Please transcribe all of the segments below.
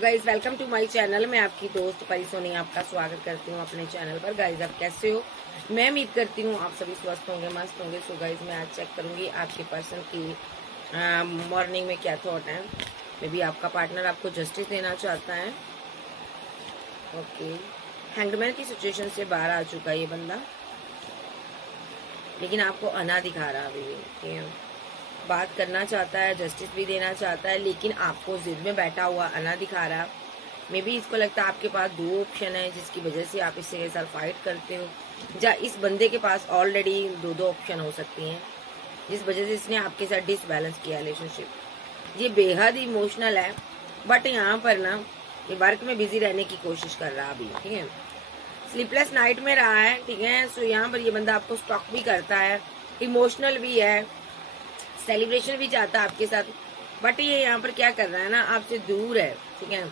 Guys welcome to my channel. मैं आपकी दोस्त परी सोनी आपका स्वागत करती हूँ अपने चैनल पर। गाइज आप कैसे हो? मैं उम्मीद करती हूँ आप सभी स्वस्थ होंगे, मस्त होंगे। सो गाइज मैं आज चेक करूंगी आपके पर्सन की मॉर्निंग में क्या थॉट है। मे बी आपका पार्टनर आपको जस्टिस देना चाहता है। ओके, हैंगमैन की सिचुएशन से बाहर आ चुका है ये बंदा, लेकिन आपको अना दिखा रहा अभी भी। बात करना चाहता है, जस्टिस भी देना चाहता है, लेकिन आपको जिद में बैठा हुआ अना दिखा रहा। मे बी इसको लगता है आपके पास दो ऑप्शन है, जिसकी वजह से आप इससे साथ फाइट करते हो, या इस बंदे के पास ऑलरेडी दो ऑप्शन हो सकती हैं, जिस वजह से इसने आपके साथ डिसबैलेंस किया रिलेशनशिप। ये बेहद इमोशनल है, बट यहाँ पर ना ये वर्क में बिजी रहने की कोशिश कर रहा अभी। ठीक है, स्लीपलेस नाइट में रहा है। ठीक है, सो यहाँ पर ये बंदा आपको स्टॉक भी करता है, इमोशनल भी है, सेलिब्रेशन भी चाहता है आपके साथ, बट ये यहाँ पर क्या कर रहा है ना, आपसे दूर है। ठीक है,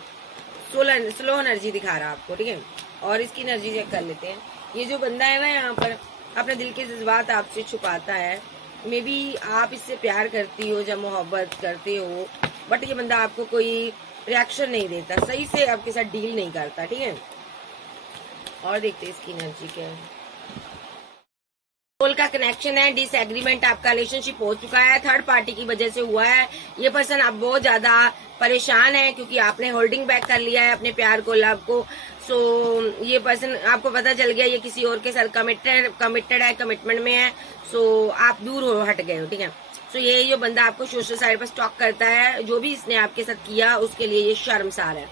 स्लो एनर्जी दिखा रहा है आपको। ठीक है, और इसकी एनर्जी चेक कर लेते हैं। ये जो बंदा है ना यहाँ पर अपने दिल के जज्बात आपसे छुपाता है। मे बी आप इससे प्यार करती हो या मोहब्बत करते हो, बट ये बंदा आपको कोई रिएक्शन नहीं देता, सही से आपके साथ डील नहीं करता। ठीक है, और देखते हैं इसकी एनर्जी क्या है। सोल का कनेक्शन है, डिसएग्रीमेंट आपका रिलेशनशिप हो चुका है, थर्ड पार्टी की वजह से हुआ है। ये पर्सन आप बहुत ज्यादा परेशान है क्योंकि आपने होल्डिंग बैक कर लिया है अपने प्यार को, लव को। सो ये पर्सन आपको पता चल गया ये किसी और के साथ कमिटेड है, कमिटमेंट में है। सो आप दूर हो, हट गए हो। ठीक है, सो ये जो बंदा आपको सोशल साइड पर स्टॉक करता है, जो भी इसने आपके साथ किया उसके लिए ये शर्मसार है।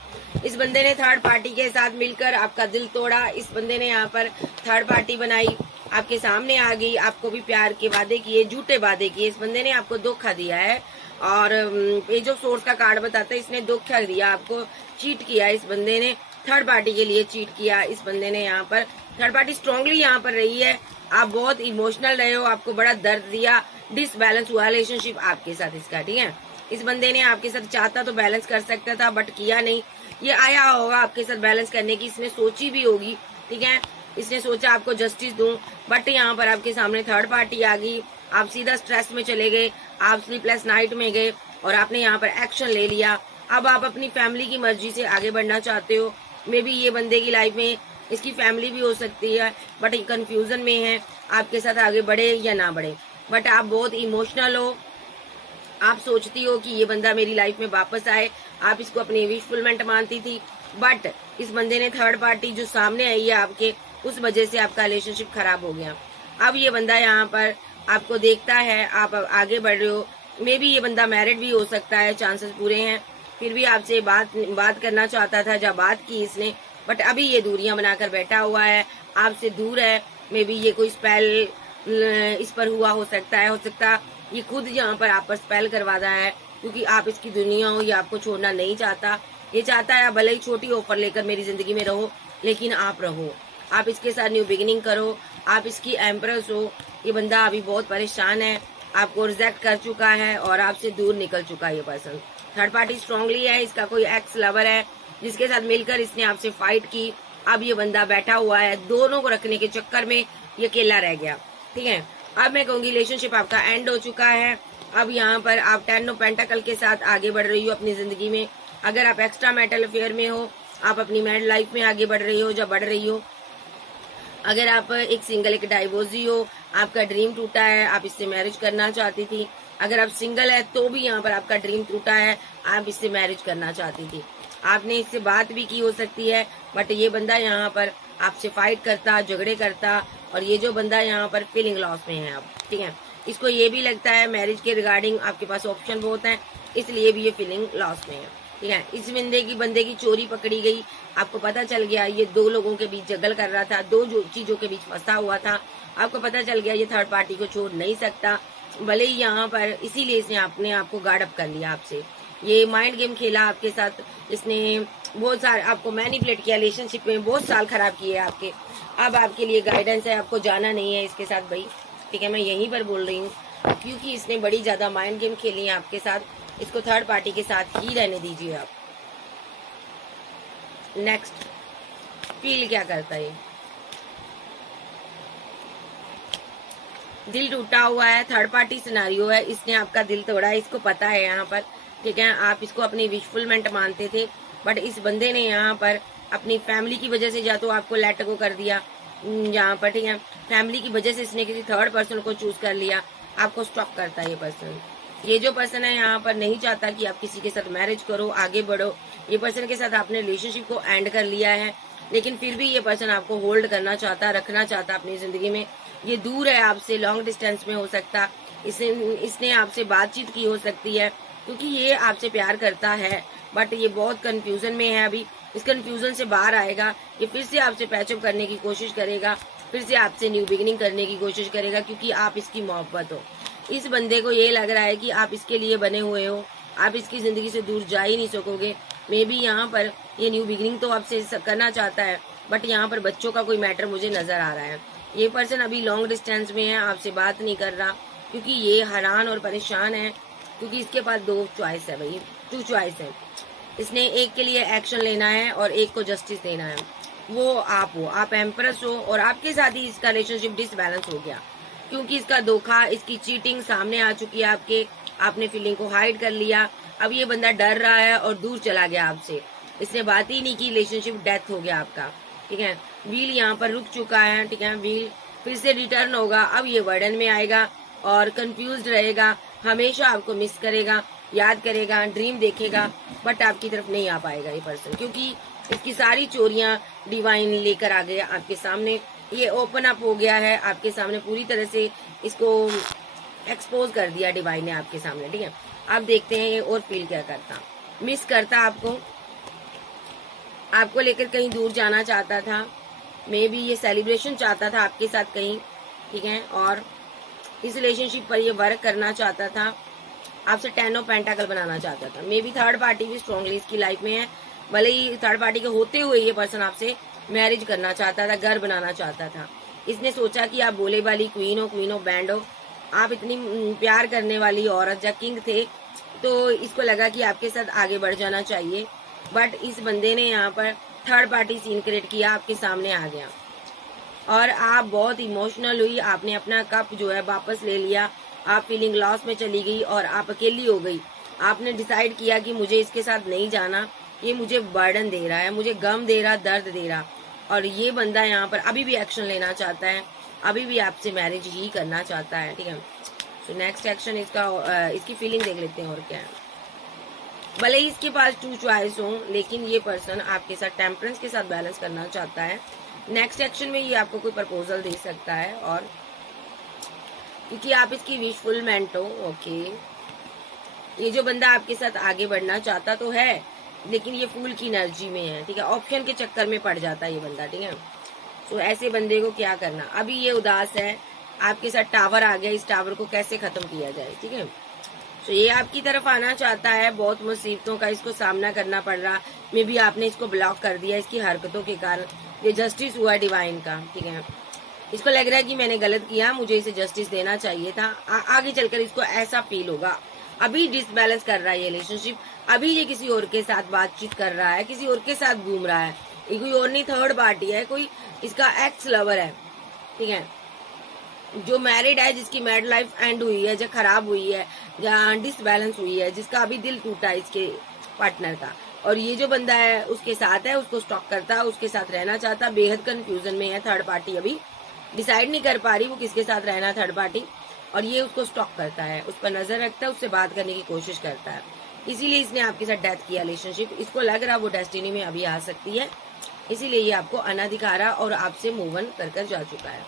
इस बंदे ने थर्ड पार्टी के साथ मिलकर आपका दिल तोड़ा। इस बंदे ने यहाँ पर थर्ड पार्टी बनाई, आपके सामने आ गई, आपको भी प्यार के वादे किए, झूठे वादे किए। इस बंदे ने आपको धोखा दिया है, और ये जो सोर्स का कार्ड बताता है, इसने धोखा दिया आपको, चीट किया। इस बंदे ने थर्ड पार्टी के लिए चीट किया। इस बंदे ने यहाँ पर थर्ड पार्टी स्ट्रांगली यहाँ पर रही है। आप बहुत इमोशनल रहे हो, आपको बड़ा दर्द दिया, डिसबैलेंस हुआ रिलेशनशिप आपके साथ इसका। ठीक है, इस बंदे ने आपके साथ चाहता तो बैलेंस कर सकता था, बट किया नहीं। ये आया होगा आपके साथ बैलेंस करने की, इसने सोची भी होगी। ठीक है, इसने सोचा आपको जस्टिस दूं, बट यहाँ पर आपके सामने थर्ड पार्टी आ गई। आप सीधा स्ट्रेस में चले गए, आप स्लीपलेस नाइट में गए, और आपने यहाँ पर एक्शन ले लिया। अब आप अपनी फैमिली की मर्जी से आगे बढ़ना चाहते हो। मे बी ये बंदे की लाइफ में इसकी फैमिली भी हो सकती है, बट कंफ्यूजन में है आपके साथ आगे बढ़े या ना बढ़े। बट आप बहुत इमोशनल हो, आप सोचती हो कि ये बंदा मेरी लाइफ में वापस आए, आप इसको अपनी विश फुलमेंट मानती थी, बट इस बंदे ने थर्ड पार्टी जो सामने आई है आपके, उस वजह से आपका रिलेशनशिप खराब हो गया। अब ये बंदा यहाँ पर आपको देखता है, आप आगे बढ़ रहे हो। मे बी ये बंदा मैरिड भी हो सकता है, चांसेस पूरे हैं। फिर भी आपसे बात करना चाहता था, जब बात की इसने, बट अभी ये दूरियां बनाकर बैठा हुआ है, आपसे दूर है। मे बी ये कोई स्पेल इस पर हुआ हो सकता ये खुद यहाँ पर आप पर स्पेल करवा रहा है, क्योंकि आप इसकी दुनिया हो, ये आपको छोड़ना नहीं चाहता। ये चाहता है भले ही छोटी ऑफर लेकर मेरी जिंदगी में रहो, लेकिन आप रहो, आप इसके साथ न्यू बिगिनिंग करो, आप इसकी एम्प्रेस हो। ये बंदा अभी बहुत परेशान है, आपको रिजेक्ट कर चुका है और आपसे दूर निकल चुका है। ये पर्सन थर्ड पार्टी स्ट्रांगली है, इसका कोई एक्स लवर है जिसके साथ मिलकर इसने आपसे फाइट की। अब ये बंदा बैठा हुआ है, दोनों को रखने के चक्कर में ये अकेला रह गया। ठीक है, अब मैं कहूंगी रिलेशनशिप आपका एंड हो चुका है। अब यहाँ पर आप 10 ऑफ पेंटाकल के साथ आगे बढ़ रही हो अपनी जिंदगी में। अगर आप एक्स्ट्रा मैरिटल अफेयर में हो, आप अपनी मैरिड लाइफ में आगे बढ़ रही हो या बढ़ रही हो। अगर आप एक सिंगल, एक डाइवोर्सी हो, आपका ड्रीम टूटा है, आप इससे मैरिज करना चाहती थी। अगर आप सिंगल है तो भी यहाँ पर आपका ड्रीम टूटा है, आप इससे मैरिज करना चाहती थी। आपने इससे बात भी की हो सकती है, बट ये बंदा यहाँ पर आपसे फाइट करता, झगड़े करता, और ये जो बंदा यहाँ पर फीलिंग लॉस में है अब। ठीक है, इसको ये भी लगता है मैरिज के रिगार्डिंग आपके पास ऑप्शन बहुत है, इसलिए भी ये फीलिंग लॉस में है। ठीक है, इस बंदे की चोरी पकड़ी गई, आपको पता चल गया ये दो लोगों के बीच जगल कर रहा था, दो चीजों के बीच फंसा हुआ था। आपको पता चल गया ये थर्ड पार्टी को छोड़ नहीं सकता, भले ही यहाँ पर, इसीलिए इसने अपने आप को गार्ड अप कर लिया आपसे। ये माइंड गेम खेला आपके साथ, इसने बहुत सारे आपको मैनिपुलेट किया, रिलेशनशिप में बहुत साल खराब किए आपके। अब आपके लिए गाइडेंस है, आपको जाना नहीं है इसके साथ भाई। ठीक है, मैं यहीं पर बोल रही हूँ, क्योंकि इसने बड़ी ज्यादा माइंड गेम खेली है आपके साथ। इसको थर्ड पार्टी के साथ ही रहने दीजिए आप। नेक्स्ट, फील क्या करता है? दिल टूटा हुआ है, थर्ड पार्टी सिनारियो है, इसने आपका दिल तोड़ा है, इसको पता है यहाँ पर। ठीक है, आप इसको अपनी विश फुलमेंट मानते थे, बट इस बंदे ने यहाँ पर अपनी फैमिली की वजह से या तो आपको लेट गो कर दिया यहाँ पर, ठीक है, फैमिली की वजह से इसने किसी थर्ड पर्सन को चूज कर लिया, आपको स्टॉप करता है ये पर्सन। ये जो पर्सन है यहाँ पर नहीं चाहता कि आप किसी के साथ मैरिज करो, आगे बढ़ो। ये पर्सन के साथ आपने रिलेशनशिप को एंड कर लिया है, लेकिन फिर भी ये पर्सन आपको होल्ड करना चाहता, रखना चाहता अपनी जिंदगी में। ये दूर है आपसे, लॉन्ग डिस्टेंस में हो सकता, इसने आपसे बातचीत की हो सकती है, क्योंकि ये आपसे प्यार करता है, बट ये बहुत कंफ्यूजन में है अभी। इस कंफ्यूजन से बाहर आएगा, ये फिर से आपसे पैचअप करने की कोशिश करेगा, फिर से आपसे न्यू बिगिनिंग करने की कोशिश करेगा, क्योंकि आप इसकी मोहब्बत हो। इस बंदे को ये लग रहा है कि आप इसके लिए बने हुए हो, आप इसकी जिंदगी से दूर जा ही नहीं सकोगे। मे बी यहाँ पर ये न्यू बिगिनिंग तो आपसे करना चाहता है, बट यहाँ पर बच्चों का कोई मैटर मुझे नजर आ रहा है। ये पर्सन अभी लॉन्ग डिस्टेंस में है, आपसे बात नहीं कर रहा, क्योंकि ये हैरान और परेशान है, क्योंकि इसके पास 2 चॉइस है भाई, 2 चॉइस है। इसने एक के लिए एक्शन लेना है और एक को जस्टिस देना है। वो आप हो, आप एम्प्रेस हो, और आपके साथ ही इसका रिलेशनशिप डिसबैलेंस हो गया, क्योंकि इसका धोखा, इसकी चीटिंग सामने आ चुकी है आपके, आपने फीलिंग को हाइड कर लिया। अब ये बंदा डर रहा है और दूर चला गया आपसे, इसने बात ही नहीं की, रिलेशनशिप डेथ हो गया आपका, ठीक है। व्हील यहाँ पर रुक चुका है, ठीक है, व्हील फिर से रिटर्न होगा। अब ये वर्डन में आएगा और कंफ्यूज्ड रहेगा, हमेशा आपको मिस करेगा, याद करेगा, ड्रीम देखेगा, बट आपकी तरफ नहीं आ पाएगा ये पर्सन, क्योंकि इसकी सारी चोरियां डिवाइन लेकर आ गया आपके सामने। ये ओपन अप हो गया है आपके सामने, पूरी तरह से इसको एक्सपोज कर दिया डिवाइन ने आपके सामने, ठीक है। आप देखते हैं ये और फील क्या करता, मिस करता आपको लेकर कहीं दूर जाना चाहता था, मे बी ये सेलिब्रेशन चाहता था आपके साथ कहीं, ठीक है, और इस रिलेशनशिप पर ये वर्क करना चाहता था, आपसे 10 ऑफ पेंटाकल बनाना चाहता था। मे बी थर्ड पार्टी भी स्ट्रांगली इसकी लाइफ में है, भले ही थर्ड पार्टी के होते हुए ये पर्सन आपसे मैरिज करना चाहता था, घर बनाना चाहता था। इसने सोचा कि आप बोले वाली क्वीन ऑफ बैंड हो, आप इतनी प्यार करने वाली औरत या किंग थे, तो इसको लगा कि आपके साथ आगे बढ़ जाना चाहिए, बट इस बंदे ने यहाँ पर थर्ड पार्टी सीन क्रिएट किया, आपके सामने आ गया और आप बहुत इमोशनल हुई, आपने अपना कप जो है वापस ले लिया, आप फीलिंग लॉस में चली गई और आप अकेली हो गई। आपने डिसाइड किया कि मुझे इसके साथ नहीं जाना, ये मुझे बर्डन दे रहा है, मुझे गम दे रहा, दर्द दे रहा, और ये बंदा यहाँ पर अभी भी एक्शन लेना चाहता है, अभी भी आपसे मैरिज ही करना चाहता है, ठीक है। तो नेक्स्ट एक्शन इसका, इसकी फीलिंग देख लेते हैं और क्या है। भले ही इसके पास 2 चॉइस हो, लेकिन ये पर्सन आपके साथ टेम्परेंस के साथ बैलेंस करना चाहता है। नेक्स्ट एक्शन में ये आपको कोई प्रपोजल दे सकता है, और क्योंकि आप इसकी विशफुलमेंट हो, ओके। ये जो बंदा आपके साथ आगे बढ़ना चाहता तो है, लेकिन ये फूल की एनर्जी में है, ठीक है, ऑप्शन के चक्कर में पड़ जाता है ये बंदा, ठीक है। तो ऐसे बंदे को क्या करना, अभी ये उदास है, आपके साथ टावर आ गया, इस टावर को कैसे खत्म किया जाए, ठीक है। तो ये आपकी तरफ आना चाहता है, बहुत मुसीबतों का इसको सामना करना पड़ रहा, मे बी आपने इसको ब्लॉक कर दिया इसकी हरकतों के कारण, ये जस्टिस हुआ डिवाइन का, ठीक है। इसको लग रहा है कि मैंने गलत किया, मुझे इसे जस्टिस देना चाहिए था। आगे चलकर इसको ऐसा फील होगा, अभी डिसबैलेंस कर रहा है ये रिलेशनशिप, अभी ये किसी और के साथ बातचीत कर रहा है, किसी और के साथ घूम रहा है, ये कोई और नहीं थर्ड पार्टी है, कोई इसका एक्स लवर है, ठीक है, जो मैरिड है, जिसकी मैरिड लाइफ एंड हुई है, जो खराब हुई है, जहाँ डिसबैलेंस हुई है, जिसका अभी दिल टूटा है इसके पार्टनर का, और ये जो बंदा है उसके साथ है, उसको स्टॉक करता है, उसके साथ रहना चाहता, बेहद कंफ्यूजन में है। थर्ड पार्टी अभी डिसाइड नहीं कर पा रही वो किसके साथ रहना, थर्ड पार्टी, और ये उसको स्टॉक करता है, उस पर नजर रखता है, उससे बात करने की कोशिश करता है, इसीलिए इसने आपके साथ डेथ किया रिलेशनशिप। इसको लग रहा वो डेस्टिनी में अभी आ सकती है, इसीलिए ये आपको अनाधिकारा और आपसे मूव ऑन कर जा चुका है।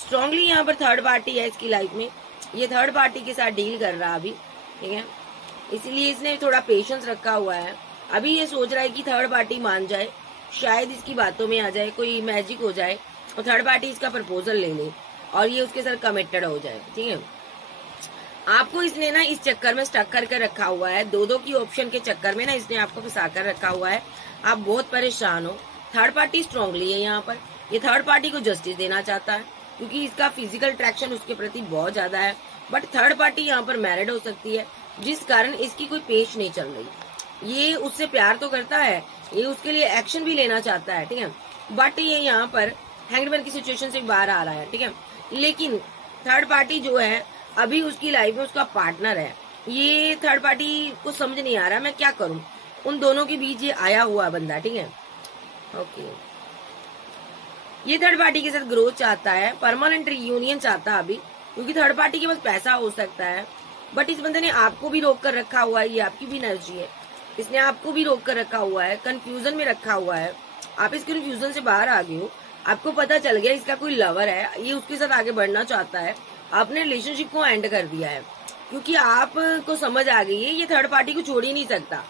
स्ट्रांगली यहाँ पर थर्ड पार्टी है इसकी लाइफ में, ये थर्ड पार्टी के साथ डील कर रहा अभी, ठीक है, इसलिए इसने थोड़ा पेशेंस रखा हुआ है। अभी ये सोच रहा है कि थर्ड पार्टी मान जाए, शायद इसकी बातों में आ जाए, कोई मैजिक हो जाए और थर्ड पार्टी इसका प्रपोजल ले ले और ये उसके साथ कमिटेड हो जाए, ठीक है। आपको इसने ना इस चक्कर में स्टक करके रखा हुआ है, 2-2 की ऑप्शन के चक्कर में ना इसने आपको फंसा कर रखा हुआ है, आप बहुत परेशान हो। थर्ड पार्टी स्ट्रांगली है यहाँ पर, ये थर्ड पार्टी को जस्टिस देना चाहता है, क्योंकि इसका फिजिकल अट्रैक्शन उसके प्रति बहुत ज्यादा है, बट थर्ड पार्टी यहाँ पर मैरिड हो सकती है, जिस कारण इसकी कोई पेश नहीं चल रही। ये उससे प्यार तो करता है, ये उसके लिए एक्शन भी लेना चाहता है, ठीक है, बट ये यहाँ पर हैंगमैन की सिचुएशन से बाहर आ रहा है, ठीक है। लेकिन थर्ड पार्टी जो है अभी उसकी लाइफ में उसका पार्टनर है, ये थर्ड पार्टी को समझ नहीं आ रहा मैं क्या करूं, उन दोनों के बीच ये आया हुआ बंदा, ठीक है। ओके, ये थर्ड पार्टी के साथ ग्रोथ चाहता है, परमानेंट यूनियन चाहता है अभी, क्योंकि थर्ड पार्टी के पास पैसा हो सकता है, बट इस बंदे ने आपको भी रोक कर रखा हुआ है। ये आपकी भी एनर्जी है, इसने आपको भी रोक कर रखा हुआ है, कंफ्यूजन में रखा हुआ है। आप इस कंफ्यूजन से बाहर आ गए हो, आपको पता चल गया इसका कोई लवर है, ये उसके साथ आगे बढ़ना चाहता है। आपने रिलेशनशिप को एंड कर दिया है, क्योंकि आपको समझ आ गई है ये थर्ड पार्टी को छोड़ ही नहीं सकता।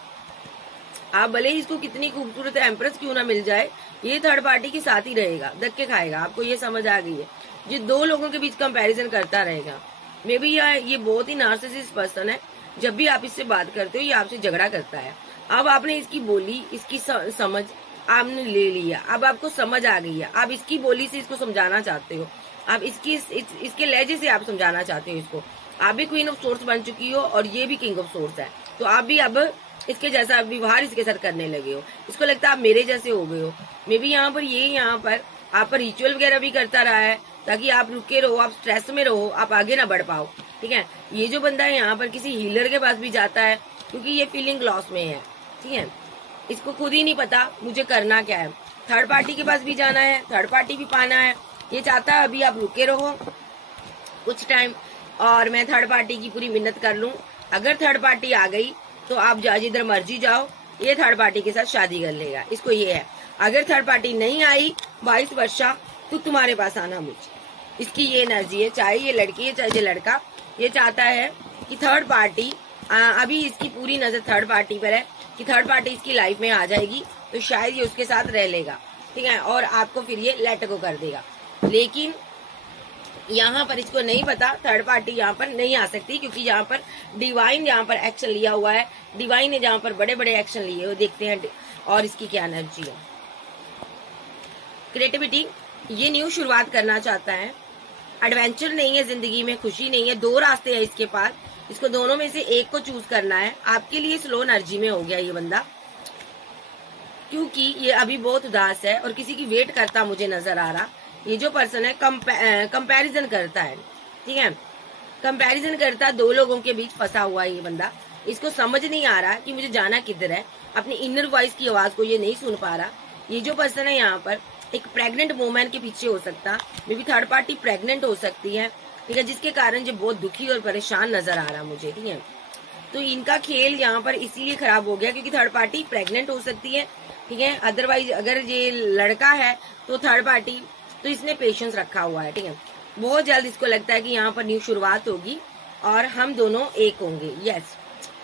आप भले ही इसको कितनी खूबसूरत एम्प्रेस क्यों ना मिल जाए, ये थर्ड पार्टी के साथ ही रहेगा, धक्के खाएगा। आपको ये समझ आ गई है, ये दो लोगों के बीच कंपैरिजन करता रहेगा। मे बी ये बहुत ही नार्सिसिस्ट पर्सन है। जब भी आप इससे बात करते हो ये आपसे झगड़ा करता है। अब आपने इसकी बोली, इसकी समझ आपने ले लिया, अब आपको समझ आ गई है। आप इसकी बोली से इसको समझाना चाहते हो, आप इसके लहजे से आप समझाना चाहते हो इसको। आप भी क्वीन ऑफ सोर्स बन चुकी हो और ये भी किंग ऑफ सोर्स है, तो आप भी अब इसके जैसा व्यवहार इसके साथ करने लगे हो। इसको लगता है आप मेरे जैसे हो गए हो। मे बी यहाँ पर आप पर रिचुअल वगैरह भी करता रहा है, ताकि आप रुके रहो, आप स्ट्रेस में रहो, आप आगे ना बढ़ पाओ, ठीक है। ये जो बंदा है यहाँ पर किसी हीलर के पास भी जाता है, क्योंकि ये फीलिंग लॉस में है, ठीक है। इसको खुद ही नहीं पता मुझे करना क्या है। थर्ड पार्टी के पास भी जाना है, थर्ड पार्टी भी पाना है। ये चाहता है अभी आप रुके रहो कुछ टाइम, और मैं थर्ड पार्टी की पूरी मिन्नत कर लूं। अगर थर्ड पार्टी आ गई तो आप जिधर मर्जी जाओ, ये थर्ड पार्टी के साथ शादी कर लेगा। इसको ये है, अगर थर्ड पार्टी नहीं आई 22 वर्षा तो तुम्हारे पास आना मुझे। इसकी ये एनर्जी है, चाहे ये लड़की है चाहे ये लड़का। ये चाहता है कि थर्ड पार्टी, अभी इसकी पूरी नजर थर्ड पार्टी पर है कि थर्ड पार्टी इसकी लाइफ में आ जाएगी तो शायद ये उसके साथ रह लेगा, ठीक है, और आपको फिर ये लेट गो कर देगा। लेकिन यहाँ पर इसको नहीं पता थर्ड पार्टी यहाँ पर नहीं आ सकती, क्योंकि यहाँ पर डिवाइन यहाँ पर एक्शन लिया हुआ है। डिवाइन ने जहाँ पर बड़े बड़े एक्शन लिए हुए, देखते हैं और इसकी क्या एनर्जी है। क्रिएटिविटी, ये न्यू शुरुआत करना चाहता है। एडवेंचर नहीं है जिंदगी में, खुशी नहीं है, दो रास्ते हैं इसके पास, इसको दोनों में से एक को चूज करना है। आपके लिए स्लो एनर्जी में हो गया ये बंदा, क्योंकि ये अभी बहुत उदास है और किसी की वेट करता मुझे नजर आ रहा। ये जो पर्सन है कंपैरिजन करता है, ठीक है, कंपैरिजन करता, दो लोगों के बीच फंसा हुआ है ये बंदा। इसको समझ नहीं आ रहा कि मुझे जाना किधर है, अपनी इनर वॉइस की आवाज को ये नहीं सुन पा रहा। ये जो पर्सन है यहाँ पर एक प्रेग्नेंट वुमेन के पीछे हो सकता, may be third party pregnant हो सकती है, ठीक है, जिसके कारण जो बहुत दुखी और परेशान नजर आ रहा मुझे, ठीक है। तो इनका खेल यहाँ पर इसीलिए खराब हो गया क्योंकि थर्ड पार्टी प्रेग्नेंट हो सकती है, ठीक है। अदरवाइज अगर ये लड़का है तो थर्ड पार्टी, तो इसने पेशेंस रखा हुआ है, ठीक है। बहुत जल्द इसको लगता है कि यहाँ पर न्यू शुरुआत होगी और हम दोनों एक होंगे, यस।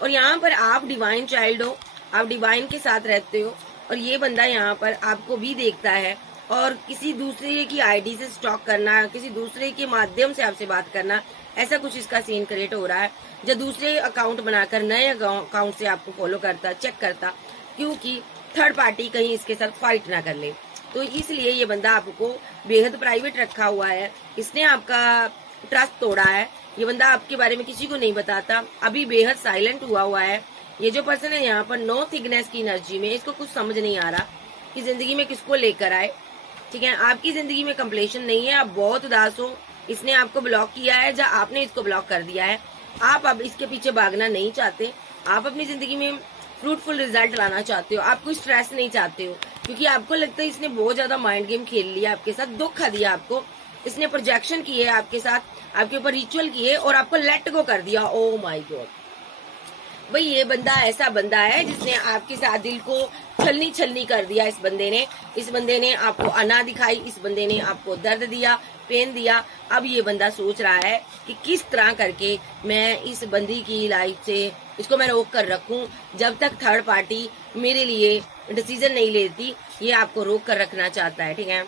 और यहाँ पर आप डिवाइन चाइल्ड हो, आप डिवाइन के साथ रहते हो, और ये बंदा यहाँ पर आपको भी देखता है और किसी दूसरे की आईडी से स्टॉक करना, किसी दूसरे के माध्यम से आपसे बात करना, ऐसा कुछ इसका सीन क्रिएट हो रहा है। जो दूसरे अकाउंट बनाकर नए अकाउंट से आपको फॉलो करता, चेक करता, क्योंकि थर्ड पार्टी कहीं इसके साथ फाइट ना कर ले। तो इसलिए ये बंदा आपको बेहद प्राइवेट रखा हुआ है, इसने आपका ट्रस्ट तोड़ा है। ये बंदा आपके बारे में किसी को नहीं बताता, अभी बेहद साइलेंट हुआ है। ये जो पर्सन है यहाँ पर नो थिकनेस की एनर्जी में, इसको कुछ समझ नहीं आ रहा कि जिंदगी में किसको लेकर आए, ठीक है। आपकी जिंदगी में कंप्लीशन नहीं है, आप बहुत उदास हो। इसने आपको ब्लॉक किया है या आपने इसको ब्लॉक कर दिया है। आप अब इसके पीछे भागना नहीं चाहते, आप अपनी जिंदगी में फ्रूटफुल रिजल्ट लाना चाहते हो, आप कोई स्ट्रेस नहीं चाहते हो, क्योंकि आपको लगता है इसने बहुत ज्यादा माइंड गेम खेल लिया आपके साथ, धोखा दिया आपको, इसने प्रोजेक्शन किए आपके साथ, आपके ऊपर रिचुअल किए और आपको लेट गो कर दिया। ओ माय गॉड, भाई ये बंदा ऐसा बंदा है जिसने आपके साथ दिल को छलनी कर दिया। इस बंदे ने आपको अना दिखाई, इस बंदे ने आपको दर्द दिया, पेन दिया। अब ये बंदा सोच रहा है कि किस तरह करके मैं इस बंदी की लाइफ से इसको मैं रोक कर रखूं, जब तक थर्ड पार्टी मेरे लिए डिसीजन नहीं लेती। ये आपको रोक कर रखना चाहता है, ठीक है,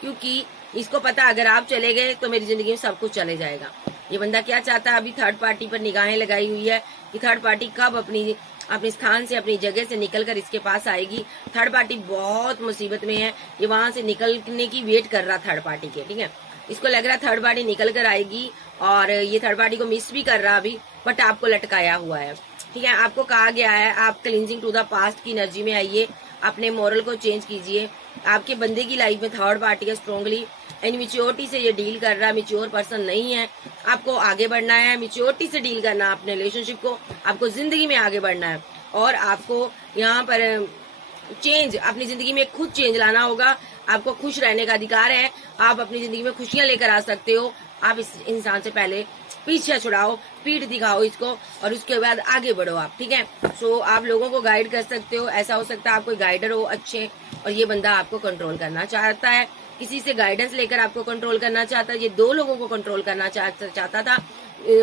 क्योंकि इसको पता अगर आप चले गए तो मेरी जिंदगी में सब कुछ चले जाएगा। ये बंदा क्या चाहता है, अभी थर्ड पार्टी पर निगाहें लगाई हुई है कि थर्ड पार्टी कब अपने स्थान से, अपनी जगह से निकलकर इसके पास आएगी। थर्ड पार्टी बहुत मुसीबत में है, ये वहां से निकलने की वेट कर रहा थर्ड पार्टी के, ठीक है। इसको लग रहा थर्ड पार्टी निकल कर आएगी और ये थर्ड पार्टी को मिस भी कर रहा अभी, बट आपको लटकाया हुआ है, ठीक है। आपको कहा गया है आप क्लींजिंग टू द पास्ट की एनर्जी में आइए, अपने मोरल को चेंज कीजिए। आपके बंदे की लाइफ में थर्ड पार्टी है स्ट्रांगली इनमिच्योरिटी से ये डील कर रहा है, मिच्योर पर्सन नहीं है। आपको आगे बढ़ना है, मिच्योरिटी से डील करना अपने रिलेशनशिप को, आपको जिंदगी में आगे बढ़ना है। और आपको यहाँ पर चेंज, अपनी जिंदगी में खुद चेंज लाना होगा। आपको खुश रहने का अधिकार है, आप अपनी जिंदगी में खुशियां लेकर आ सकते हो। आप इस इंसान से पहले पीछे छुड़ाओ, पीठ दिखाओ इसको, और उसके बाद आगे बढ़ो आप, ठीक है। सो आप लोगों को गाइड कर सकते हो। ऐसा हो सकता है आप कोई गाइडर हो अच्छे, और ये बंदा आपको कंट्रोल करना चाहता है, किसी से गाइडेंस लेकर आपको कंट्रोल करना चाहता है। ये 2 लोगों को कंट्रोल करना चाहता था।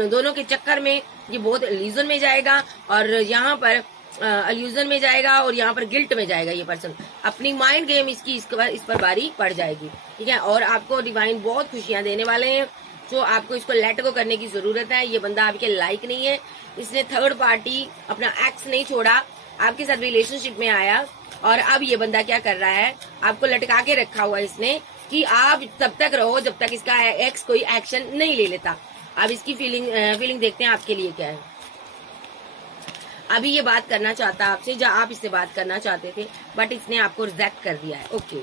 दोनों के चक्कर में ये बहुत इल्यूजन में जाएगा, और यहाँ पर अल्यूजन में जाएगा, और यहाँ पर गिल्ट में जाएगा। ये पर्सन अपनी माइंड गेम इसकी इस पर बारी पड़ जाएगी, ठीक है। और आपको डिवाइन बहुत खुशियां देने वाले हैं। तो आपको इसको लेट गो करने की जरूरत है। ये बंदा आपके लायक नहीं है। इसने थर्ड पार्टी, अपना एक्स नहीं छोड़ा, आपके साथ रिलेशनशिप में आया, और अब ये बंदा क्या कर रहा है, आपको लटका के रखा हुआ है इसने कि आप तब तक रहो जब तक इसका एक्स कोई एक्शन नहीं ले लेता। अब इसकी फीलिंग देखते हैं आपके लिए क्या है। अभी ये बात करना चाहता है आपसे, जहाँ आप इससे बात करना चाहते थे, बट इसने आपको रिजेक्ट कर दिया है। ओके,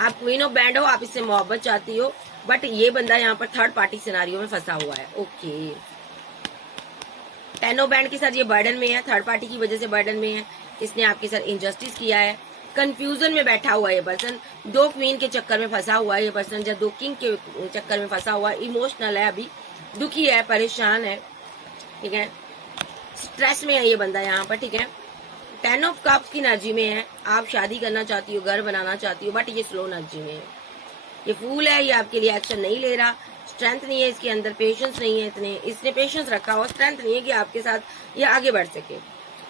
आप क्वीन ऑफ बैंड हो, आप इससे मोहब्बत चाहती हो, बट ये बंदा यहाँ पर थर्ड पार्टी सिनारियो में फंसा हुआ है। ओके, 10 ऑफ बैंड के साथ ये बर्डन में है, थर्ड पार्टी की वजह से बर्डन में है। इसने आपके साथ इनजस्टिस किया है, कंफ्यूजन में बैठा हुआ है ये पर्सन, 2 क्वीन के चक्कर में फंसा हुआ है ये पर्सन, या 2 किंग के चक्कर में फंसा हुआ है। इमोशनल है, अभी दुखी है, परेशान है, ठीक है, स्ट्रेस में है ये बंदा यहाँ पर, ठीक है। 10 ऑफ कप्स की एनर्जी में है। आप शादी करना चाहती हो, घर बनाना चाहती हो, बट ये स्लो एनर्जी में है। ये फूल है, ये आपके लिए एक्शन नहीं ले रहा, स्ट्रेंथ नहीं है इसके अंदर, पेशेंस नहीं है, इसने पेशेंस रखा हुआ, स्ट्रेंथ नहीं है कि आपके साथ ये आगे बढ़ सके,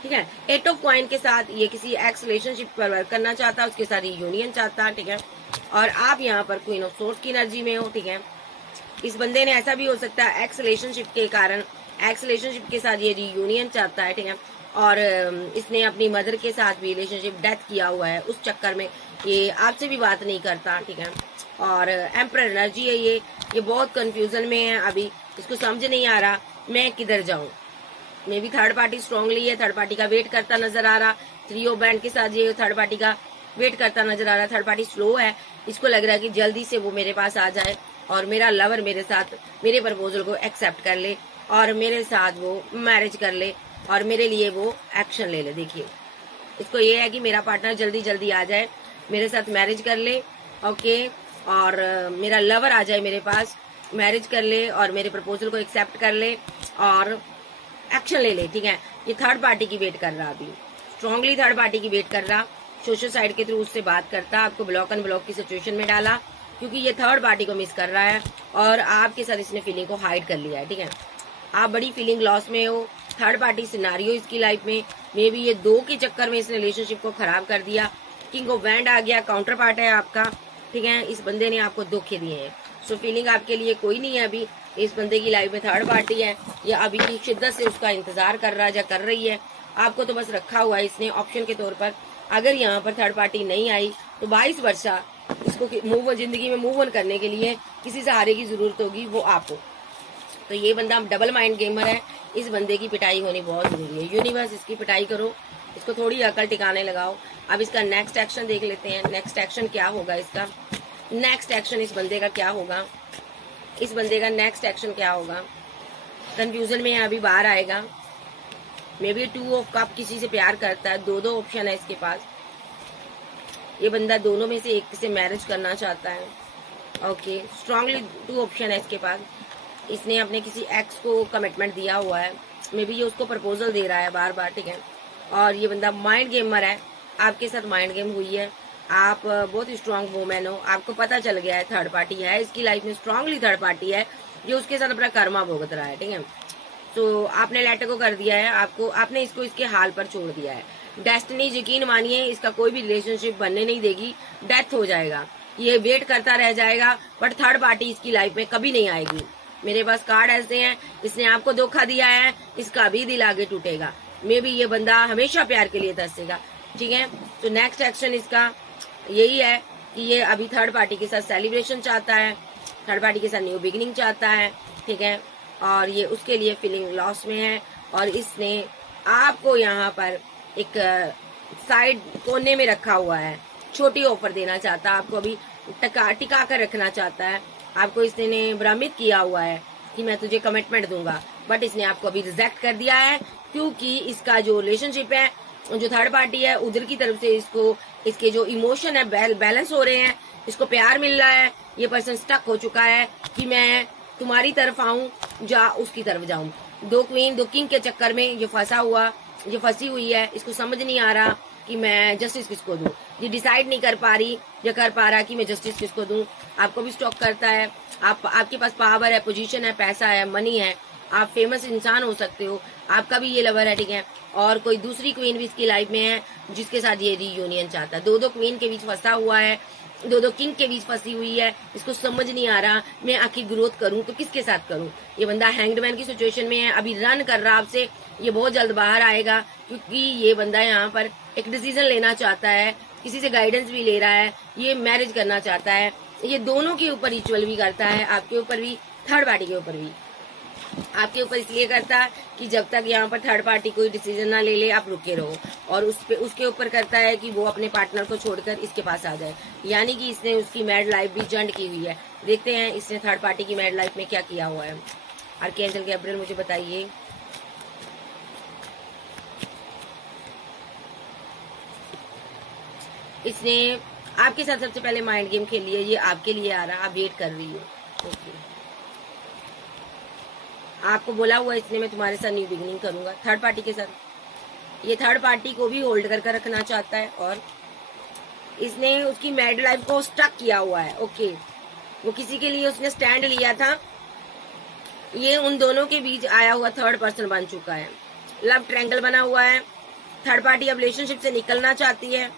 ठीक है। 8 ऑफ कॉइन के साथ ये किसी एक्स रिलेशनशिप पर वर्क करना चाहता, उसके साथ यूनियन चाहता, ठीक है। और आप यहाँ पर क्वीन ऑफ सोर्स की एनर्जी में हो, ठीक है। इस बंदे ने, ऐसा भी हो सकता है एक्स रिलेशनशिप के कारण, एक्स रिलेशनशिप के साथ ये रीयूनियन चाहता है, ठीक है। और इसने अपनी मदर के साथ भी रिलेशनशिप डेथ किया हुआ है, उस चक्कर में ये आपसे भी बात नहीं करता, ठीक है। और एम्परर एनर्जी है ये बहुत कंफ्यूजन में है अभी, इसको समझ नहीं आ रहा मैं किधर जाऊं। मे भी थर्ड पार्टी स्ट्रांगली है, थर्ड पार्टी का वेट करता नजर आ रहा। 3 ऑफ बैंड के साथ ये थर्ड पार्टी का वेट करता नजर आ रहा। थर्ड पार्टी स्लो है, इसको लग रहा है कि जल्दी से वो मेरे पास आ जाए और मेरा लवर मेरे साथ मेरे प्रपोजल को एक्सेप्ट कर ले और मेरे साथ वो मैरिज कर ले और मेरे लिए वो एक्शन ले ले। देखिए, इसको ये है कि मेरा पार्टनर जल्दी जल्दी आ जाए, मेरे साथ मैरिज कर ले, ओके, और मेरा लवर आ जाए मेरे पास, मैरिज कर ले और मेरे प्रपोजल को एक्सेप्ट कर ले और एक्शन ले ले, ठीक है। ये थर्ड पार्टी की वेट कर रहा, अभी स्ट्रांगली थर्ड पार्टी की वेट कर रहा। सोशल साइड के थ्रू उससे बात करता, आपको ब्लॉक एंड ब्लॉक की सिचुएशन में डाला क्योंकि ये थर्ड पार्टी को मिस कर रहा है और आपके साथ इसने फीलिंग को हाइड कर लिया है, ठीक है। आप बड़ी फीलिंग लॉस में हो, थर्ड पार्टी सिनारियो इसकी लाइफ में, मे बी ये 2 के चक्कर में इस रिलेशनशिप को खराब कर दिया। किंग ऑफ वैंड आ गया, काउंटर पार्ट है आपका, ठीक है। इस बंदे ने आपको धोखे दिए हैं, सो फीलिंग आपके लिए कोई नहीं है अभी। इस बंदे की लाइफ में थर्ड पार्टी है, या अभी की शिद्दत से उसका इंतजार कर रहा है या कर रही है, आपको तो बस रखा हुआ है इसने ऑप्शन के तौर पर। अगर यहाँ पर थर्ड पार्टी नहीं आई तो 22 वर्षा इसको जिंदगी में मूव ऑन करने के लिए किसी सहारे की जरूरत होगी, वो आपको। तो ये बंदा डबल माइंड गेमर है, इस बंदे की पिटाई होनी बहुत जरूरी है। यूनिवर्स इसकी पिटाई करो, इसको थोड़ी अकल टिकाने लगाओ। अब इसका नेक्स्ट एक्शन देख लेते हैं, नेक्स्ट एक्शन क्या होगा इसका। नेक्स्ट एक्शन इस बंदे का क्या होगा, इस बंदे का नेक्स्ट एक्शन क्या होगा। कंफ्यूजन में अभी बाहर आएगा। मे बी 2 ऑफ कप किसी से प्यार करता है, 2 ऑप्शन है इसके पास। ये बंदा दोनों में से एक से मैरिज करना चाहता है, ओके। स्ट्रांगली 2 ऑप्शन है इसके पास। इसने अपने किसी एक्स को कमिटमेंट दिया हुआ है, मे बी ये उसको प्रपोजल दे रहा है बार बार, ठीक है। और ये बंदा माइंड गेमर है, आपके साथ माइंड गेम हुई है। आप बहुत स्ट्रांग वुमेन हो, आपको पता चल गया है थर्ड पार्टी है इसकी लाइफ में, स्ट्रांगली थर्ड पार्टी है जो उसके साथ अपना कर्मा भुगत रहा है, ठीक है। तो आपने लेटर को कर दिया है, आपने इसको इसके हाल पर छोड़ दिया है। डेस्टिनी यकीन मानिए इसका कोई भी रिलेशनशिप बनने नहीं देगी, डेथ हो जाएगा, ये वेट करता रह जाएगा, बट थर्ड पार्टी इसकी लाइफ में कभी नहीं आएगी। मेरे पास कार्ड ऐसे हैं, इसने आपको धोखा दिया है, इसका भी दिल आगे टूटेगा। मे बी ये बंदा हमेशा प्यार के लिए तरसेगा, ठीक है। तो नेक्स्ट एक्शन इसका यही है कि ये अभी थर्ड पार्टी के साथ सेलिब्रेशन चाहता है, थर्ड पार्टी के साथ न्यू बिगिनिंग चाहता है, ठीक है। और ये उसके लिए फीलिंग लॉस में है और इसने आपको यहाँ पर एक साइड कोने में रखा हुआ है, छोटी ऑफर देना चाहता है, आपको अभी टिका कर रखना चाहता है। आपको इसने भ्रमित किया हुआ है कि मैं तुझे कमिटमेंट दूंगा, बट इसने आपको अभी रिजेक्ट कर दिया है क्योंकि इसका जो रिलेशनशिप है, जो थर्ड पार्टी है, उधर की तरफ से इसको इसके जो इमोशन है बैलेंस हो रहे हैं, इसको प्यार मिल रहा है। ये पर्सन स्टक हो चुका है कि मैं तुम्हारी तरफ आऊं या उसकी तरफ जाऊं। दो क्वीन दो किंग के चक्कर में ये फंसी हुई है। इसको समझ नहीं आ रहा कि मैं जस्टिस किसको दूं। ये डिसाइड नहीं कर पा रही या कर पा रहा कि मैं जस्टिस किसको दूं। आपको भी स्टॉक करता है, आपके पास पावर है, पोजीशन है, पैसा है, मनी है, आप फेमस इंसान हो सकते हो, आपका भी ये लवर है, ठीक है। और कोई दूसरी क्वीन भी इसकी लाइफ में है जिसके साथ ये रीयूनियन चाहता है। दो क्वीन के बीच फंसा हुआ है, दो किंग के बीच फंसी हुई है। इसको समझ नहीं आ रहा मैं आखिर ग्रोथ करूं तो किसके साथ करूं। ये बंदा हैंगड की सिचुएशन में है, अभी रन कर रहा आपसे। ये बहुत जल्द बाहर आएगा क्योंकि ये बंदा यहाँ पर एक डिसीजन लेना चाहता है, किसी से गाइडेंस भी ले रहा है, ये मैरिज करना चाहता है। ये दोनों के ऊपर रिचुअल भी करता है, आपके ऊपर भी, थर्ड पार्टी के ऊपर भी। आपके ऊपर इसलिए करता है कि जब तक यहाँ पर थर्ड पार्टी कोई डिसीजन ना ले ले आप रुके रहो, और उसके ऊपर करता है कि वो अपने पार्टनर को छोड़कर इसके पास आ जाए। यानी कि इसने उसकी मैरिड लाइफ भी जंड की हुई है। देखते हैं इसने थर्ड पार्टी की मैरिड लाइफ में क्या किया हुआ है। आर्कएंजल गैब्रियल मुझे बताइए। इसने आपके साथ सबसे पहले माइंड गेम खेल लिया, ये आपके लिए आ रहा, आप वेट कर रही हो। ओके, आपको बोला हुआ इसने मैं तुम्हारे साथ न्यू बिगिनिंग करूंगा थर्ड पार्टी के साथ। ये थर्ड पार्टी को भी होल्ड कर रखना चाहता है और इसने उसकी मैरिड लाइफ को स्टक किया हुआ है। ओके, वो किसी के लिए उसने स्टैंड लिया था। ये उन दोनों के बीच आया हुआ थर्ड पर्सन बन चुका है। लव ट्रायंगल बना हुआ है। थर्ड पार्टी अब रिलेशनशिप से निकलना चाहती है,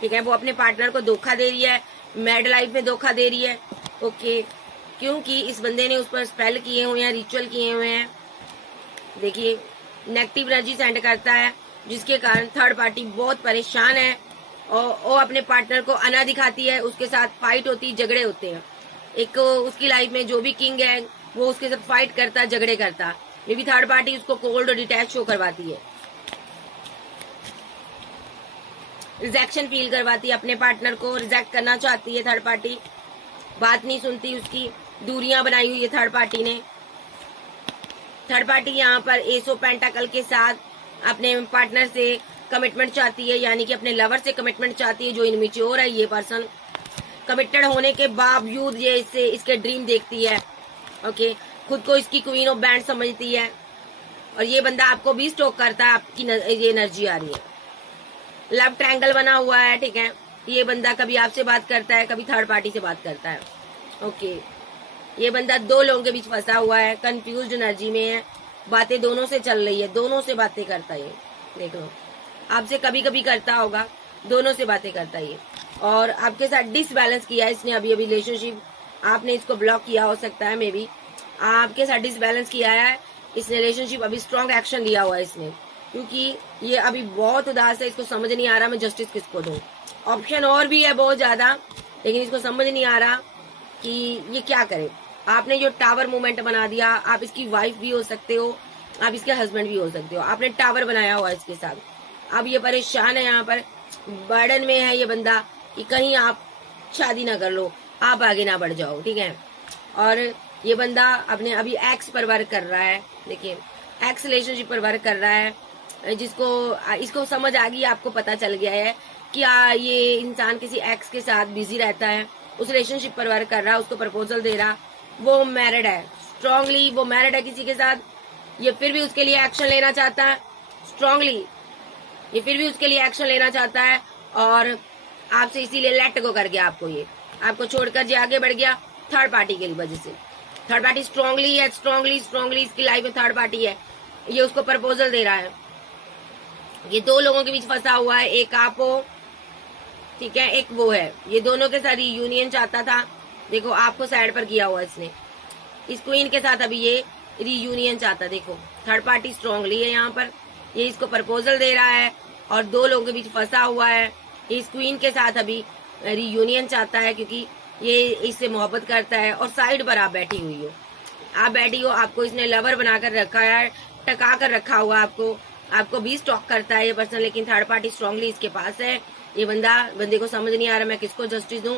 ठीक है। वो अपने पार्टनर को धोखा दे रही है, मैरिड लाइफ में धोखा दे रही है। ओके, क्योंकि इस बंदे ने उस पर स्पेल किए हुए हैं, रिचुअल किए हुए हैं। देखिए, नेगेटिव एनर्जी सेंड करता है जिसके कारण थर्ड पार्टी बहुत परेशान है और वो अपने पार्टनर को अना दिखाती है, उसके साथ फाइट होती, झगड़े होते हैं। एक उसकी लाइफ में जो भी किंग है वो उसके साथ फाइट करता, झगड़े करता। मे भी थर्ड पार्टी उसको कोल्ड और डिटैच शो करवाती है, रिजेक्शन फील करवाती है, अपने पार्टनर को रिजेक्ट करना चाहती है थर्ड पार्टी, बात नहीं सुनती उसकी, दूरियां बनाई हुई है थर्ड पार्टी ने। थर्ड पार्टी यहाँ पर एस ऑफ पेंटाकल के साथ अपने पार्टनर से कमिटमेंट चाहती है, यानी कि अपने लवर से कमिटमेंट चाहती है। जो इनमेच्योर है ये पर्सन, कमिटेड होने के बावजूद ये इसके ड्रीम देखती है। ओके, खुद को इसकी क्वीन ऑफ बैंड समझती है और ये बंदा आपको भी स्टॉक करता है। आपकी ये एनर्जी आ रही है। लव ट्रायंगल बना हुआ है, ठीक है। ये बंदा कभी आपसे बात करता है, कभी थर्ड पार्टी से बात करता है। ओके, ये बंदा दो लोगों के बीच फंसा हुआ है, कंफ्यूज्ड एनर्जी में है, बातें दोनों से चल रही है, दोनों से बातें करता है। देख लो, आपसे कभी कभी करता होगा, दोनों से बातें करता है और आपके साथ डिसबैलेंस किया है इसने अभी रिलेशनशिप। आपने इसको ब्लॉक किया हो सकता है, मे बी आपके साथ डिसबैलेंस किया है इसने रिलेशनशिप। अभी स्ट्रॉन्ग एक्शन लिया हुआ है इसने, क्योंकि ये अभी बहुत उदास है। इसको समझ नहीं आ रहा मैं जस्टिस किसको दूं। ऑप्शन और भी है बहुत ज्यादा, लेकिन इसको समझ नहीं आ रहा कि ये क्या करे। आपने जो टावर मूवमेंट बना दिया, आप इसकी वाइफ भी हो सकते हो, आप इसके हस्बैंड भी हो सकते हो। आपने टावर बनाया हुआ है इसके साथ। अब ये परेशान है, यहाँ पर बर्डन में है ये बंदा कि कहीं आप शादी ना कर लो, आप आगे ना बढ़ जाओ, ठीक है। और ये बंदा अपने अभी एक्स पर वर्क कर रहा है। देखिए, एक्स रिलेशनशिप पर वर्क कर रहा है, इसको समझ आ गई, आपको पता चल गया है कि ये इंसान किसी एक्स के साथ बिजी रहता है, उस रिलेशनशिप पर वर्क कर रहा है, उसको प्रपोजल दे रहा। वो मैरिड है, स्ट्रांगली वो मैरिड है किसी के साथ। ये फिर भी उसके लिए एक्शन लेना चाहता है स्ट्रांगली, ये फिर भी उसके लिए एक्शन लेना चाहता है और आपसे इसीलिए लेट गो कर गया। आपको ये आपको छोड़कर जो आगे बढ़ गया थर्ड पार्टी की वजह से। थर्ड पार्टी स्ट्रांगली है, स्ट्रांगली इसकी लाइफ में थर्ड पार्टी है। ये उसको प्रपोजल दे रहा है। ये दो लोगों के बीच फंसा हुआ है, एक आप हो, ठीक है, एक वो है। ये दोनों के साथ रीयूनियन चाहता था। देखो, आपको साइड पर किया हुआ इसने, इस क्वीन के साथ अभी ये रीयूनियन चाहता। देखो, थर्ड पार्टी स्ट्रांगली है यहाँ पर, ये इसको प्रपोजल दे रहा है और दो लोगों के बीच फंसा हुआ है। इस क्वीन के साथ अभी रीयूनियन चाहता है क्योंकि ये इससे मोहब्बत करता है। और साइड पर आप बैठी हुई हो, आप बैठी हो, आपको इसने लवर बनाकर रखा है, टका कर रखा हुआ आपको भी स्टॉक करता है ये पर्सन। लेकिन थर्ड पार्टी स्ट्रांगली इसके पास है। ये बंदे को समझ नहीं आ रहा मैं किसको जस्टिस दूं।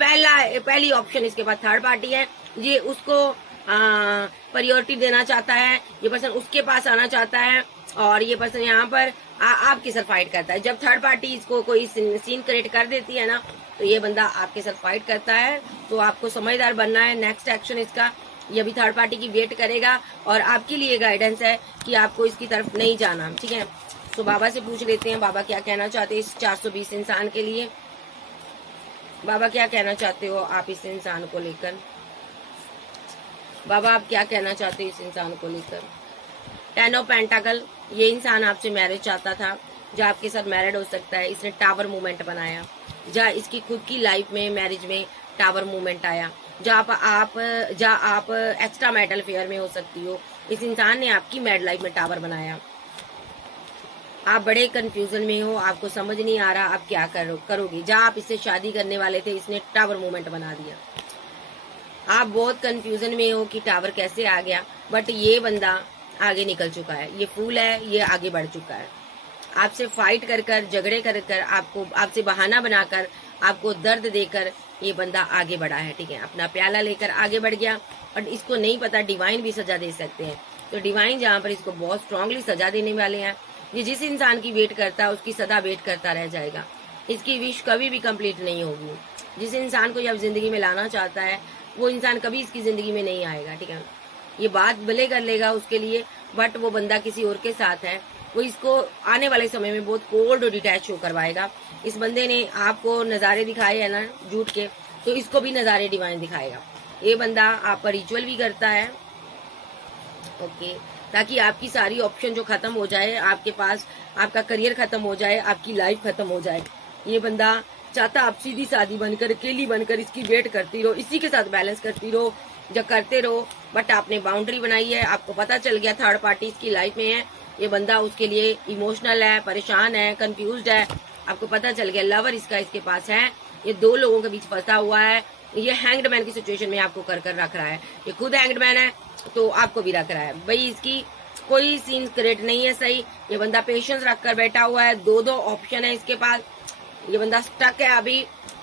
पहली ऑप्शन इसके पास थर्ड पार्टी है, ये उसको प्रायोरिटी देना चाहता है। ये पर्सन उसके पास आना चाहता है और ये पर्सन यहाँ पर आपके साथ फाइट करता है। जब थर्ड पार्टी इसको कोई सीन क्रिएट कर देती है ना, तो ये बंदा आपके साथ फाइट करता है। तो आपको समझदार बनना है। नेक्स्ट एक्शन इसका, ये भी थर्ड पार्टी की वेट करेगा और आपके लिए गाइडेंस है कि आपको इसकी तरफ नहीं जाना, ठीक है। तो बाबा से पूछ लेते हैं बाबा क्या कहना चाहते हैं इस 420 इंसान के लिए। बाबा क्या कहना चाहते हो आप इस इंसान को लेकर? बाबा आप क्या कहना चाहते हो इस इंसान को लेकर? 10 ऑफ पेंटाकल, ये इंसान आपसे मैरिज चाहता था, जो आपके साथ मैरिड हो सकता है। इसने टावर मूवमेंट बनाया, जहाँ इसकी खुद की लाइफ में मैरिज में टावर मूवमेंट आया, जहाँ आप एक्स्ट्रा मैरिटल अफेयर में हो सकती हो। इस इंसान ने आपकी मैरिड लाइफ में टावर बनाया। आप बड़े कंफ्यूजन में हो, आपको समझ नहीं आ रहा आप क्या करोगे। जहाँ आप इससे शादी करने वाले थे, इसने टावर मूवमेंट बना दिया। आप बहुत कंफ्यूजन में हो कि टावर कैसे आ गया, बट ये बंदा आगे निकल चुका है। ये फूल है, ये आगे बढ़ चुका है। आपसे फाइट कर कर, झगड़े कर कर, आपसे बहाना बनाकर, आपको दर्द देकर ये बंदा आगे बढ़ा है, ठीक है। अपना प्याला लेकर आगे बढ़ गया और इसको नहीं पता डिवाइन भी सजा दे सकते हैं। तो डिवाइन जहाँ पर इसको बहुत स्ट्रांगली सजा देने वाले हैं। ये जिस इंसान की वेट करता है उसकी सदा वेट करता रह जाएगा। इसकी विश कभी भी कंप्लीट नहीं होगी। जिस इंसान को जब जिंदगी में लाना चाहता है वो इंसान कभी इसकी जिंदगी में नहीं आएगा, ठीक है। ये बात भले कर लेगा उसके लिए, बट वो बंदा किसी और के साथ है। वो इसको आने वाले समय में बहुत कोल्ड और डिटैच शो करवाएगा। इस बंदे ने आपको नज़ारे दिखाए है ना झूठ के, तो इसको भी नज़ारे डिवाइन दिखाएगा। ये बंदा आप पर रिचुअल भी करता है, ओके, ताकि आपकी सारी ऑप्शन जो खत्म हो जाए, आपके पास आपका करियर खत्म हो जाए, आपकी लाइफ खत्म हो जाए। ये बंदा चाहता आप सीधी सादी बनकर, अकेली बनकर इसकी वेट करती रहो, इसी के साथ बैलेंस करती रहो, जब करते रहो। बट आपने बाउंड्री बनाई है, आपको पता चल गया थर्ड पार्टी इसकी लाइफ में है। ये बंदा उसके लिए इमोशनल है, परेशान है, कंफ्यूज्ड है। आपको पता चल गया लवर इसका इसके पास है। ये दो लोगों के बीच फंसा हुआ है। ये हैंग्ड मैन की सिचुएशन में आपको कर रख रहा है। ये खुद हैंग्ड मैन है तो आपको भी रख रहा है। भाई इसकी कोई सीन क्रिएट नहीं है सही। ये बंदा पेशेंस रख कर बैठा हुआ है। दो ऑप्शन है इसके पास। ये बंदा स्टक है अभी।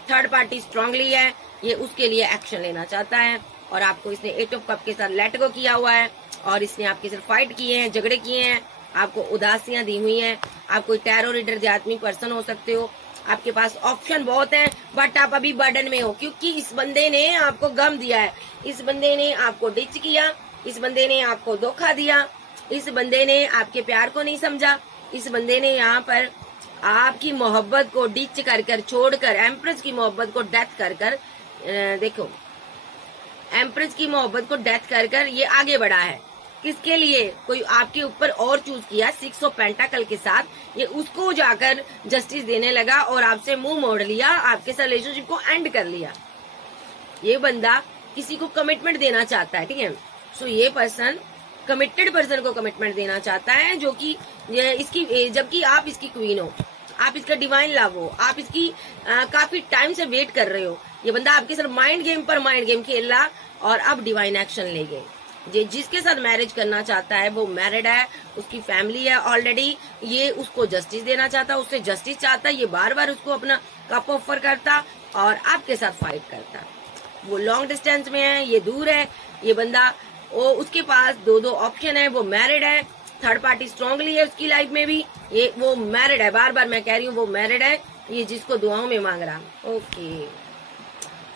थर्ड पार्टी स्ट्रांगली है, ये उसके लिए एक्शन लेना चाहता है। और आपको इसने 8 ऑफ कप के साथ लेट गो किया हुआ है और इसने आपके साथ फाइट किए हैं, झगड़े किए हैं, आपको उदासियां दी हुई हैं। आप कोई टैरो रीडर आध्यात्मिक पर्सन हो सकते हो। आपके पास ऑप्शन बहुत है, बट आप अभी बर्डन में हो क्योंकि इस बंदे ने आपको गम दिया है। इस बंदे ने आपको डिच किया, इस बंदे ने आपको धोखा दिया, इस बंदे ने आपके प्यार को नहीं समझा। इस बंदे ने यहाँ पर आपकी मोहब्बत को डिच कर कर छोड़कर, एम्प्रेस की मोहब्बत को डेथ कर कर, देखो एम्प्रेस की मोहब्बत को डेथ कर कर ये आगे बढ़ा है। किसके लिए? कोई आपके ऊपर और चूज किया 6 ऑफ पेंटाकल के साथ। ये उसको जाकर जस्टिस देने लगा और आपसे मुंह मोड़ लिया, आपके साथ रिलेशनशिप को एंड कर लिया। ये बंदा किसी को कमिटमेंट देना चाहता है, ठीक है। सो ये पर्सन कमिटेड पर्सन को कमिटमेंट देना चाहता है, जो कि इसकी, जबकि आप इसकी क्वीन हो, आप इसका डिवाइन लव हो, आप इसकी काफी टाइम से वेट कर रहे हो। ये बंदा आपके साथ माइंड गेम पर माइंड गेम खेल रहा और अब डिवाइन एक्शन ले गए। ये जिसके साथ मैरिज करना चाहता है वो मैरिड है, उसकी फैमिली है ऑलरेडी। ये उसको जस्टिस देना चाहता, उससे जस्टिस चाहता। ये बार बार उसको अपना कप ऑफर करता और आपके साथ फाइट करता। वो लॉन्ग डिस्टेंस में है, ये दूर है। ये बंदा उसके पास दो ऑप्शन है। वो मैरिड है, थर्ड पार्टी स्ट्रांगली है उसकी लाइफ में भी। ये वो मैरिड है, बार बार मैं कह रही हूँ वो मैरिड है। ये जिसको दुआओं में मांग रहा, ओके।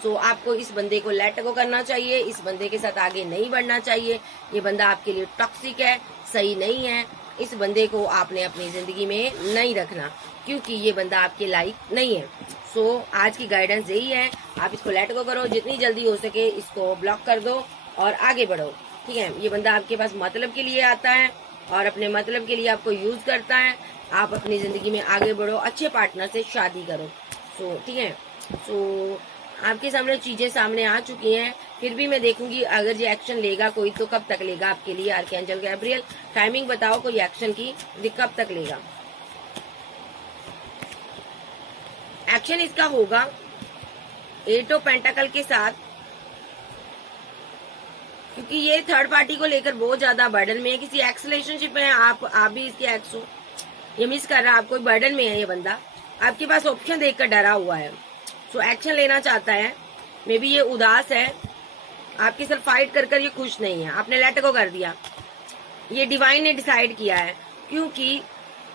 सो आपको इस बंदे को लेट गो करना चाहिए, इस बंदे के साथ आगे नहीं बढ़ना चाहिए। ये बंदा आपके लिए टॉक्सिक है, सही नहीं है। इस बंदे को आपने अपनी जिंदगी में नहीं रखना क्योंकि ये बंदा आपके लायक नहीं है। सो आज की गाइडेंस यही है, आप इसको लेट गो करो, जितनी जल्दी हो सके इसको ब्लॉक कर दो और आगे बढ़ो, ठीक है। ये बंदा आपके पास मतलब के लिए आता है और अपने मतलब के लिए आपको यूज करता है। आप अपनी जिंदगी में आगे बढ़ो, अच्छे पार्टनर से शादी करो। सो ठीक है। सो आपके सामने चीजें सामने आ चुकी हैं, फिर भी मैं देखूंगी अगर ये एक्शन लेगा कोई तो कब तक लेगा आपके लिए। आर्कएंजल गैब्रियल टाइमिंग बताओ कोई एक्शन की, कब तक लेगा एक्शन इसका होगा 8 ऑफ पेंटाकल के साथ, क्योंकि ये थर्ड पार्टी को लेकर बहुत ज्यादा बर्डन में है। किसी एक्स रिलेशनशिप में आप भी इसके एक्स हो, ये मिस कर रहा है, आपको बर्डन में है। ये बंदा आपके पास ऑप्शन देखकर डरा हुआ है। सो एक्शन लेना चाहता है। मे बी ये उदास है, आपके साथ फाइट कर कर ये खुश नहीं है। आपने लेट गो कर दिया, ये डिवाइन ने डिसाइड किया है क्योंकि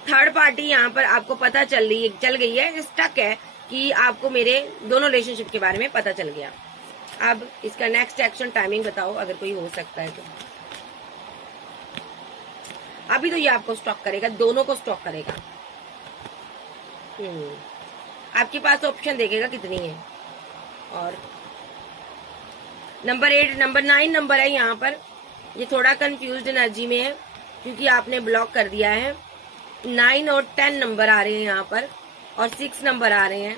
थर्ड पार्टी यहाँ पर आपको पता चल गई है, स्टक है कि आपको मेरे दोनों रिलेशनशिप के बारे में पता चल गया। अब इसका नेक्स्ट एक्शन टाइमिंग बताओ, अगर कोई हो सकता है तो। अभी तो ये आपको स्टॉक करेगा, दोनों को स्टॉक करेगा। आपके पास ऑप्शन देखेगा कितनी है। और नंबर 8, नंबर 9 नंबर है यहाँ पर, ये थोड़ा कंफ्यूज्ड एनर्जी में है क्योंकि आपने ब्लॉक कर दिया है। 9 और 10 नंबर आ रहे हैं यहाँ पर, और 6 नंबर आ रहे हैं।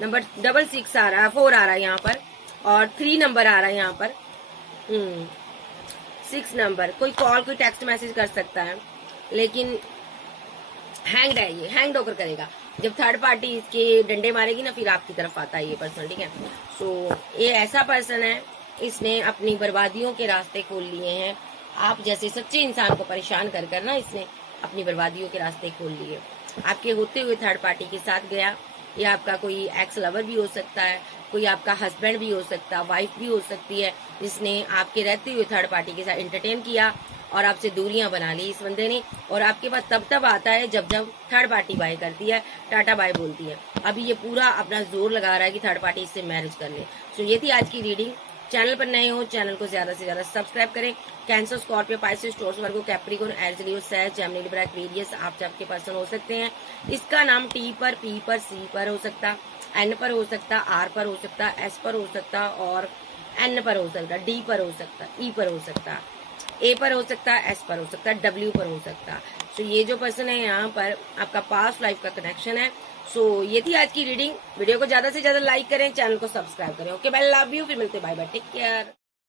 नंबर 666 आ रहा है, 4 आ रहा है यहाँ पर, और 3 नंबर आ रहा है यहाँ पर। 6 नंबर, कोई कॉल कोई टेक्स्ट मैसेज कर सकता है, लेकिन हैंग्ड है, ये हैंग्ड होकर करेगा। जब थर्ड पार्टी इसके डंडे मारेगी ना, फिर आपकी तरफ आता है ये पर्सन, ठीक है। सो ये ऐसा पर्सन है, इसने अपनी बर्बादियों के रास्ते खोल लिए हैं। आप जैसे सच्चे इंसान को परेशान कर कर ना इसने अपनी बर्बादियों के रास्ते खोल लिए। आपके होते हुए थर्ड पार्टी के साथ गया। ये आपका कोई एक्स लवर भी हो सकता है, कोई आपका हस्बैंड भी हो सकता है, वाइफ भी हो सकती है, जिसने आपके रहते हुए थर्ड पार्टी के साथ एंटरटेन किया और आपसे दूरियां बना ली इस बंदे ने। और आपके पास तब आता है जब थर्ड पार्टी बाय करती है, टाटा बाय बोलती है। अभी ये पूरा अपना जोर लगा रहा है कि थर्ड पार्टी इससे मैरिज कर ले। सो ये थी आज की रीडिंग। चैनल पर नए हो, चैनल को ज्यादा से ज्यादा सब्सक्राइब करें। कैंसर, स्कॉर्पियो, पाइसेस, टॉरस, वर्गो, कैप्रिकॉर्न, एरीज, लियो, सैज, जेमिनी, लिब्रा, एक्वेरियस आप सबके पर्सन हो सकते हैं। इसका नाम टी पर, पी पर, सी पर हो सकता, एन पर हो सकता, आर पर हो सकता, एस पर हो सकता, और एन पर हो सकता, डी पर हो सकता, ई पर हो सकता, ए पर हो सकता, एस पर हो सकता, डब्ल्यू पर हो सकता। सो ये जो पर्सन है यहाँ पर आपका पास्ट लाइफ का कनेक्शन है। सो ये थी आज की रीडिंग। वीडियो को ज्यादा से ज्यादा लाइक करें, चैनल को सब्सक्राइब करें। Okay, bye, love you. फिर मिलते, बाय बाय, टेक केयर।